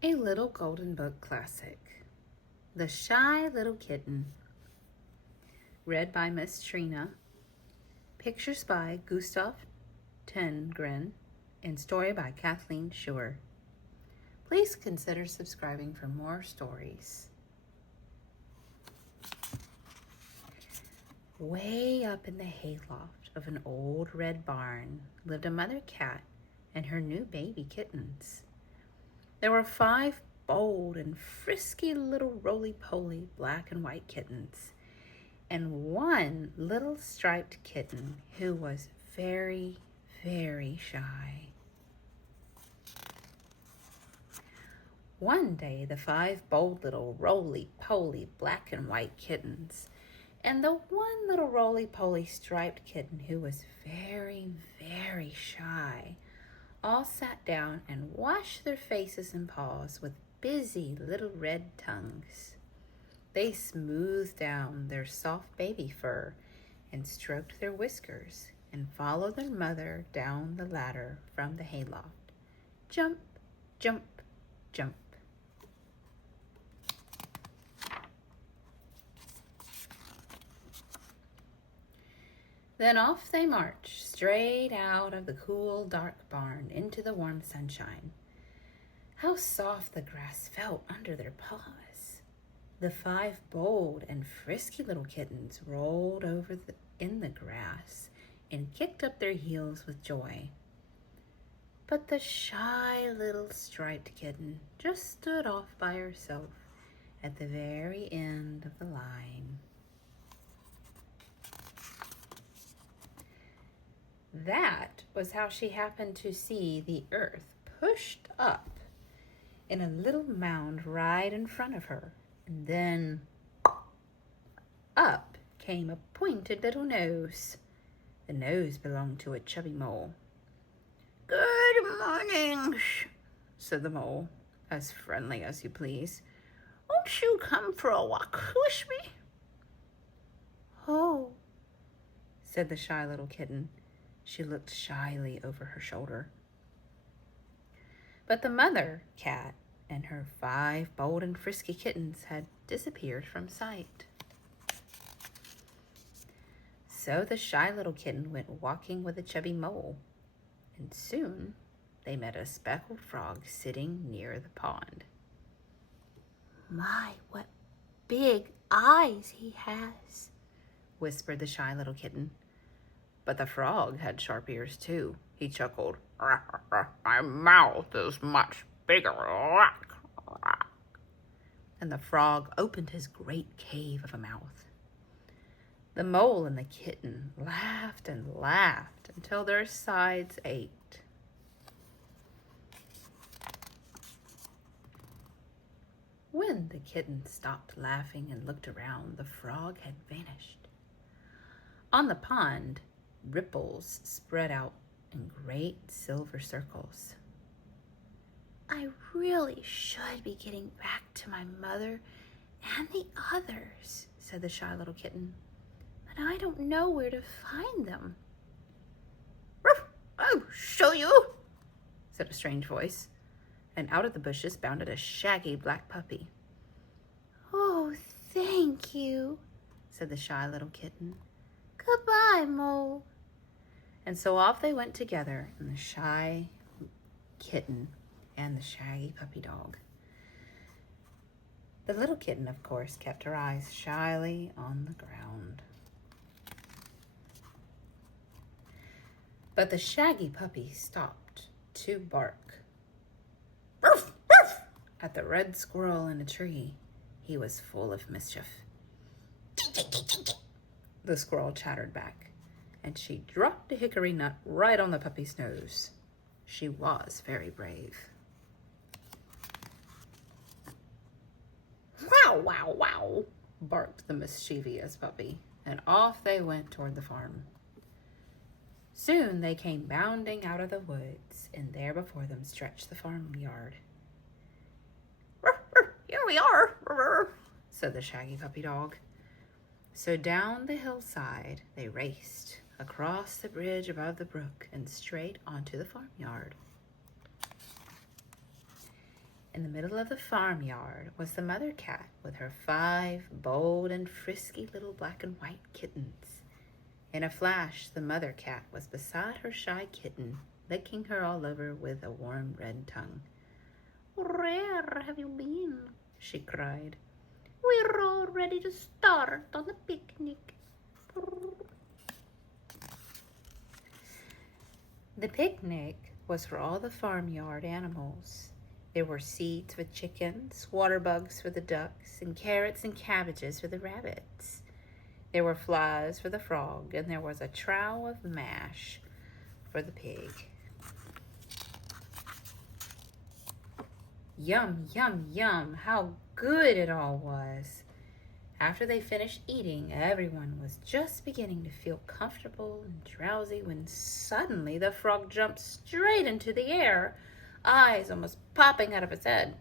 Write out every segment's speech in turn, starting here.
A Little Golden Book Classic. The Shy Little Kitten. Read by Miss Trina. Pictures by Gustav Tengren and story by Cathleen Schurr. Please consider subscribing for more stories. Way up in the hayloft of an old red barn lived a mother cat and her new baby kittens. There were 5 bold and frisky little roly-poly black and white kittens, and 1 little striped kitten who was very, very shy. One day, the 5 bold little roly-poly black and white kittens and the 1 little roly-poly striped kitten who was very, very shy all sat down and washed their faces and paws with busy little red tongues. They smoothed down their soft baby fur and stroked their whiskers and followed their mother down the ladder from the hayloft. Jump, jump, jump. Then off they marched, straight out of the cool, dark barn into the warm sunshine. How soft the grass felt under their paws. The 5 bold and frisky little kittens rolled over in the grass and kicked up their heels with joy. But the shy little striped kitten just stood off by herself at the very end of the line. That was how she happened to see the earth pushed up in a little mound right in front of her. And then up came a pointed little nose. The nose belonged to a chubby mole. "Good morning," said the mole, as friendly as you please. "Won't you come for a walk with me?" "Oh," said the shy little kitten. She looked shyly over her shoulder. But the mother cat and her 5 bold and frisky kittens had disappeared from sight. So the shy little kitten went walking with a chubby mole, and soon they met a speckled frog sitting near the pond. "My, what big eyes he has," whispered the shy little kitten. But the frog had sharp ears too. He chuckled. "My mouth is much bigger." And the frog opened his great cave of a mouth. The mole and the kitten laughed and laughed until their sides ached. When the kitten stopped laughing and looked around, the frog had vanished. On the pond, ripples spread out in great silver circles. "I really should be getting back to my mother and the others," said the shy little kitten, "but I don't know where to find them." "I'll show you," said a strange voice, and out of the bushes bounded a shaggy black puppy. "Oh, thank you," said the shy little kitten. "Goodbye, Mole." And so off they went together, and the shy kitten and the shaggy puppy dog. The little kitten, of course, kept her eyes shyly on the ground. But the shaggy puppy stopped to bark "Ruff, ruff," at the red squirrel in a tree. He was full of mischief. The squirrel chattered back, and she dropped a hickory nut right on the puppy's nose. She was very brave. "Wow, wow, wow," barked the mischievous puppy, and off they went toward the farm. Soon they came bounding out of the woods, and there before them stretched the farmyard. "Here we are," said the shaggy puppy dog. So down the hillside they raced, across the bridge above the brook, and straight onto the farmyard. In the middle of the farmyard was the mother cat with her 5 bold and frisky little black and white kittens. In a flash, the mother cat was beside her shy kitten, licking her all over with a warm red tongue. "Where have you been?" she cried. "We're all ready to start on the picnic." The picnic was for all the farmyard animals. There were seeds for chickens, water bugs for the ducks, and carrots and cabbages for the rabbits. There were flies for the frog, and there was a trough of mash for the pig. Yum, yum, yum, how good it all was. After they finished eating, everyone was just beginning to feel comfortable and drowsy when suddenly the frog jumped straight into the air, eyes almost popping out of its head.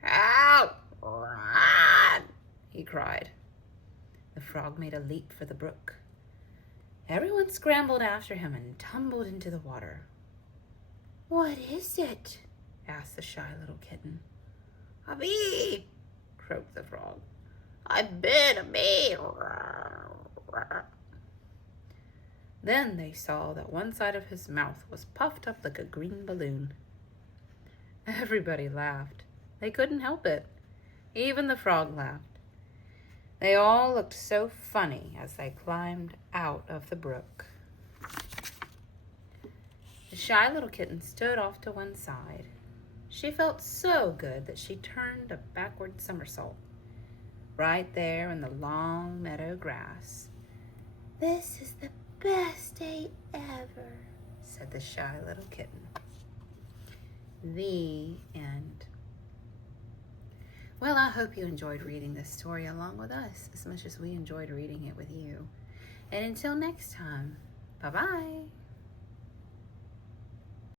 "Help! Run!" he cried. The frog made a leap for the brook. Everyone scrambled after him and tumbled into the water. "What is it?" asked the shy little kitten. "A bee!" croaked the frog. "I've been a bee!" Then they saw that one side of his mouth was puffed up like a green balloon. Everybody laughed. They couldn't help it. Even the frog laughed. They all looked so funny as they climbed out of the brook. The shy little kitten stood off to one side. She felt so good that she turned a backward somersault right there in the long meadow grass. "This is the best day ever," said the shy little kitten. The end. Well, I hope you enjoyed reading this story along with us as much as we enjoyed reading it with you. And until next time, bye-bye.